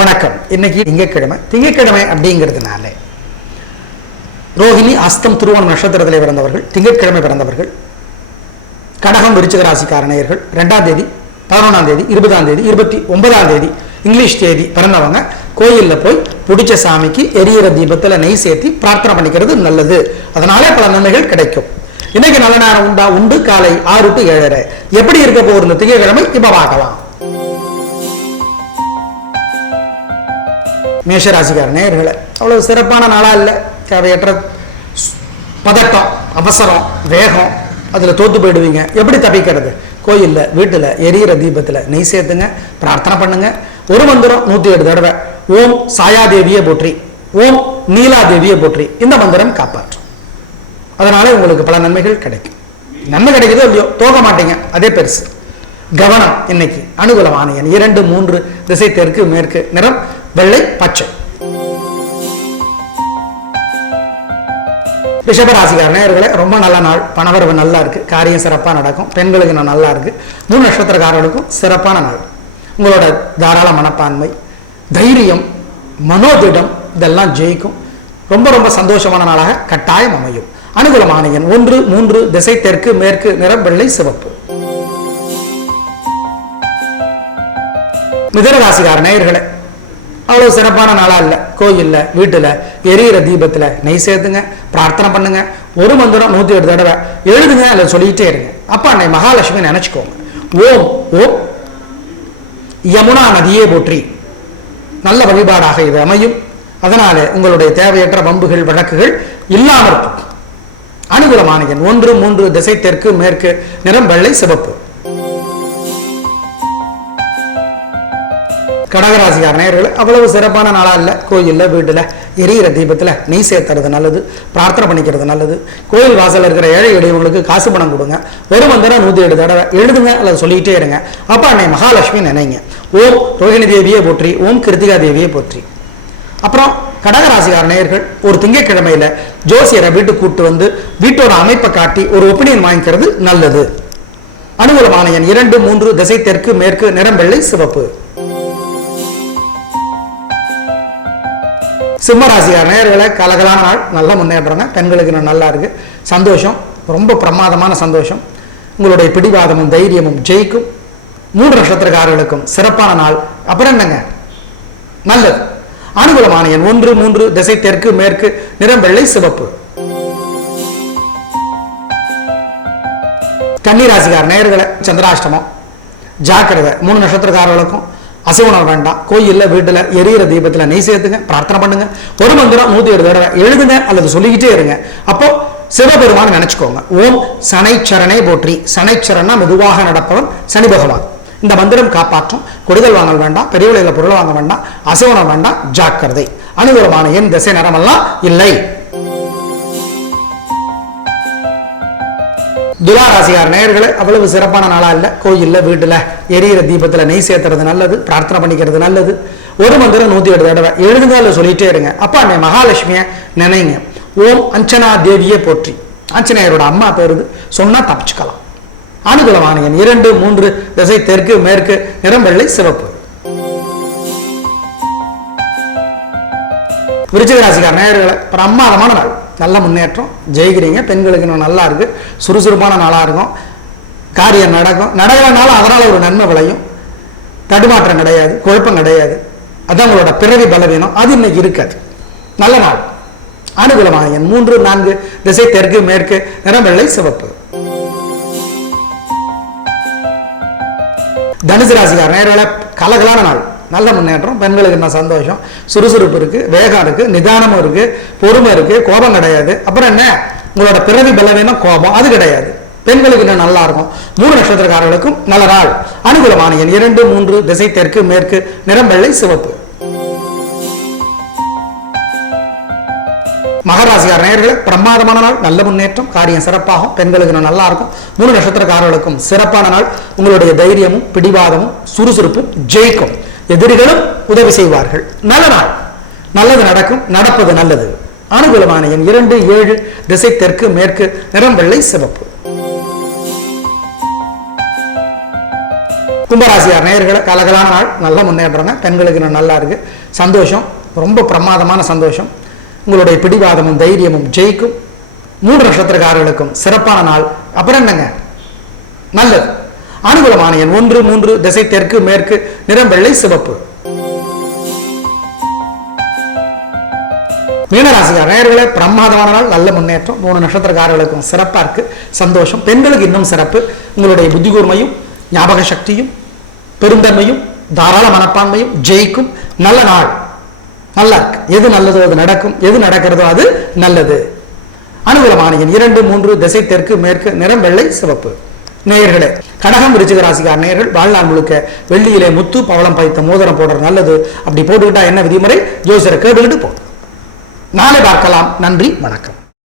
வணக்கம். இன்னைக்கு திங்கட்கிழமை. திங்கக்கிழமை அப்படிங்கிறதுனால ரோஹிணி அஸ்தம் திருவோணம் நட்சத்திரத்தில் பிறந்தவர்கள் திங்கட்கிழமை பிறந்தவர்கள் கடகம் விருச்சிக ராசிக்காரணையர்கள் ரெண்டாம் தேதி பதினொன்றாம் தேதி இருபதாம் தேதி இருபத்தி ஒன்பதாம் தேதி இங்கிலீஷ் தேதி பிறந்தவங்க கோயிலில் போய் பிடிச்ச சாமிக்கு எரியிற தீபத்தில் நெய் சேர்த்தி பிரார்த்தனை பண்ணிக்கிறது நல்லது. அதனாலே பல நன்மைகள் கிடைக்கும். இன்னைக்கு நல்ல நேரம் உண்டா? உண்டு. காலை ஆறு டு ஏழரை. எப்படி இருக்க போகிற திங்கட்கிழமை? இப்போ பார்க்கலாம். மேஷராசிக்கார நேர்களை அவ்வளவு சிறப்பான நாளா இல்லை. தேவையற்ற பதட்டம் அவசரம் வேகம் அதில் தோத்து போயிடுவீங்க. எப்படி தப்பிக்கிறது? கோயிலில் வீட்டில் எரியிற தீபத்தில் நெய் சேர்த்துங்க பிரார்த்தனை பண்ணுங்க. ஒரு மந்திரம் நூற்றி ஏழு தடவை. ஓம் சாயாதேவியை போற்றி. ஓம் நீலாதேவியை போற்றி. இந்த மந்திரம் காப்பாற்றும். அதனால உங்களுக்கு பல நன்மைகள் கிடைக்கும். நன்மை கிடைக்குதோ இல்லையோ தோக மாட்டீங்க. அதே பெருசு. கவனம் இன்னைக்கு அனுகூலமான இரண்டு மூன்று திசை தெற்கு மேற்கு நிறம். வெள்ளை பச்சை. ரிஷபராசிக்கார ரொம்ப நல்ல நாள் பணவரவு நல்லா இருக்கு காரியம் சிறப்பாக நடக்கும் பெண்களுக்கு நான் நல்லா இருக்கு. மூணு நட்சத்திரக்காரர்களுக்கும் சிறப்பான நாள். உங்களோட தாராள மனப்பான்மை தைரியம் மனோதிடம் இதெல்லாம் ஜெயிக்கும். ரொம்ப ரொம்ப சந்தோஷமான நாளாக கட்டாயம் அமையும். அனுகூலமான எண் ஒன்று மூன்று திசை தெற்கு மேற்கு நிறம் வெள்ளை சிவப்பு. மிதனராசிக்கார நேயர்களே அவ்வளவு சிறப்பான நாளா இல்ல. கோயில்ல வீட்டுல எரியிற தீபத்துல நெய் சேர்த்துங்க பிரார்த்தனை பண்ணுங்க. ஒரு மந்திரம் நூத்தி எட்டு தடவை எழுதுங்க அதில் சொல்லிக்கிட்டே இருங்க. அப்பா அன்னை மகாலட்சுமி நினச்சிக்கோங்க. ஓம் ஓம். யமுனா நதியே போற்றி. நல்ல வழிபாடாக இது அமையும். அதனால உங்களுடைய தேவையற்ற வம்புகள் வழக்குகள் இல்லாமல் இருக்கும். அனுகூலமான எண் ஒன்று மூன்று திசை தெற்கு மேற்கு நிறம் வெள்ளை சிவப்பு. கடகராசிக்கார நேயர்கள் அவ்வளவு சிறப்பான நாளாக இல்லை. கோயிலில் வீட்டில் எரியிற தீபத்தில் நெய் சேர்த்துறது நல்லது. பிரார்த்தனை பண்ணிக்கிறது நல்லது. கோயில் வாசலில் இருக்கிற ஏழை எளியவங்களுக்கு காசு பணம் கொடுங்க. வெறும் மந்திரம் நூற்றி ஏழு தடவை எழுதுங்க. அல்லது சொல்லிக்கிட்டே இருங்க. அப்போ அன்னை மகாலட்சுமி நினைங்க. ஓம் ரோஹிணி தேவியை போற்றி ஓம் கிருத்திகா தேவியை போற்றி. அப்புறம் கடகராசிக்கார நேயர்கள் ஒரு திங்கக்கிழமையில் ஜோசியரை வீட்டுக்கு கூட்டு வந்து வீட்டோட அமைப்பை காட்டி ஒரு ஒப்பீனியன் வாங்கிக்கிறது நல்லது. அனுகூலமான எண் இரண்டு மூன்று திசை தெற்கு மேற்கு நிறம் வெள்ளை சிவப்பு. சிம்மராசியார் நேயர்களை கலகலான நாள். நல்ல முன்னேற்றங்க பெண்களுக்கு இன்னும் நல்லா இருக்கு. சந்தோஷம். ரொம்ப பிரமாதமான சந்தோஷம். உங்களுடைய பிடிவாதமும் தைரியமும் ஜெயிக்கும். மூன்று நட்சத்திரக்காரர்களுக்கும் சிறப்பான நாள். அப்புறம் என்னங்க? நல்லது. அனுகூலமான எண் ஒன்று மூன்று திசை தெற்கு மேற்கு நிறம் வெள்ளை சிவப்பு. கன்னிராசிக்கார நேர்களை சந்திராஷ்டமம். ஜாக்கிரதை. மூணு நட்சத்திரக்காரர்களுக்கும் அசைவனம் வேண்டாம். கோயிலில் வீட்டில் எரியிற தீபத்தில் நெய் சேர்த்துங்க பிரார்த்தனை பண்ணுங்க. ஒரு மந்திரம் நூற்றி ஏழு தடவை எழுதுங்க அல்லது சொல்லிக்கிட்டே இருங்க. அப்போ சிவபெருமான் நினைச்சுக்கோங்க. ஓம் சனைச்சரனை போற்றி. சனைச்சரன்னா மெதுவாக நடப்பவன் சனி பகவான். இந்த மந்திரம் காப்பாற்றும். கொடுதல் வாங்கல் வேண்டாம் பெரிய விலையில் பொருள் வாங்க வேண்டாம் அசைவனம் வேண்டாம் ஜாக்கிரதை. அனுகூலமான என் திசை நிறமெல்லாம் இல்லை. துலாராசிகார் நேயர்களே அவ்வளவு சிறப்பான நாளா இல்ல. கோயில்ல வீட்டுல எரியிற தீபத்துல நெய் சேர்த்துறது நல்லது பிரார்த்தனை பண்ணிக்கிறது நல்லது. ஒரு மந்திரம் நூத்தி எட்டு தடவை. எழுதுங்க இல்ல சொல்லிட்டே இருங்க. அப்பா அன்னை மகாலட்சுமிய நினைங்க. ஓம் அஞ்சனா தேவியே போற்றி. அஞ்சனையரோட அம்மா பேருது சொன்னா தப்பிச்சுக்கலாம். அனுகூலமான இரண்டு மூன்று திசை தெற்கு மேற்கு நிறம் வெள்ளை சிவப்பு. விருச்சிக ராசிக்கார் நேயர்களை பிரமாதமான நாள். நல்ல முன்னேற்றம். ஜெயிக்கிறீங்க. பெண்களுக்கு இன்னும் நல்லா இருக்கு. சுறுசுறுப்பான நாளாக இருக்கும். காரியம் நடக்கும். நடக்கிறனால அதனால் ஒரு நன்மை விளையும். தடுமாற்றம் கிடையாது. குழப்பம் கிடையாது. அதான் உங்களோட பிறவி பலவீனம். அது இன்னைக்கு இருக்காது. நல்ல நாள். அனுகூலமாக என் மூன்று நான்கு திசை தெற்கு மேற்கு நிறம்பெள்ளை சிவப்பு. தனுசு ராசிக்கார நேரில் கலகலான நாள். நல்ல முன்னேற்றம் பெண்களுக்கு என்ன சந்தோஷம்? சுறுசுறுப்பு இருக்கு வேகம் இருக்கு நிதானமும் இருக்கு பொறுமை இருக்கு கோபம் கிடையாது. அப்புறம் என்ன? உங்களோட பிறவி பலவீனம் கோபம் அது கிடையாது. பெண்களுக்கு இன்னும் நல்லா இருக்கும். மூணு நட்சத்திரக்காரர்களுக்கும் நல்ல நாள். அனுகூலமான எண் இரண்டு மூன்று திசை தெற்கு மேற்கு நிறம் வெள்ளை சிவப்பு மகராசிகார நேர்களை பிரமாதமான நாள் நல்ல முன்னேற்றம் காரியம் சிறப்பாகும் பெண்களுக்கு இன்னும் நல்லா இருக்கும். மூணு நட்சத்திரக்காரர்களுக்கும் சிறப்பான நாள். உங்களுடைய தைரியமும் பிடிவாதமும் சுறுசுறுப்பும் ஜெயிக்கும். எதிரிகளும் உதவி செய்வார்கள். நல்ல நாள். நல்லது நடக்கும் நடப்பது நல்லது. அனுகூலமான எண் இரண்டு ஏழு திசை தெற்கு மேற்கு நிறம் வெள்ளை சிவப்பு. கும்பராசியார் நேயர்களை கலகலான நாள். நல்லா முன்னேற்றங்க. பெண்களுக்கு இன்னும் நல்லா இருக்கு. சந்தோஷம். ரொம்ப பிரமாதமான சந்தோஷம். உங்களுடைய பிடிவாதமும் தைரியமும் ஜெயிக்கும். மூன்று நட்சத்திரக்காரர்களுக்கும் சிறப்பான நாள். அப்புறம் என்னங்க? நல்லது. அனுகூலமான எண் ஒன்று மூன்று திசை தெற்கு மேற்கு நிறம் வெள்ளை சிவப்பு. மீனராசிக்கார நேயர்களே பிரமாதமான நாள் நல்ல முன்னேற்றம். மூணு நட்சத்திரக்காரர்களுக்கும் சிறப்பாக இருக்கு. சந்தோஷம். பெண்களுக்கு இன்னும் சிறப்பு. உங்களுடைய புத்தி கூர்மையும் ஞாபக சக்தியும் பெருந்தன்மையும் தாராள மனப்பான்மையும் ஜெயிக்கும். நல்ல நாள். நல்லா இருக்கு. எது நல்லதோ அது நடக்கும். எது நடக்கிறதோ அது நல்லது. அனுகூலமான எண் இரண்டு மூன்று திசை தெற்கு மேற்கு நிறம் வெள்ளை சிவப்பு. நேயர்களே கடகம் விருச்சிக நேயர்கள் வாழ்நாள் முழுக்க வெள்ளியிலே முத்து பவளம் பைத்த மோதிரம் போடுறது நல்லது. அப்படி போட்டுக்கிட்டா என்ன விதிமுறை? ஜோசியரை கேட்டுக்கிட்டு போ நாளை பார்க்கலாம். நன்றி வணக்கம்.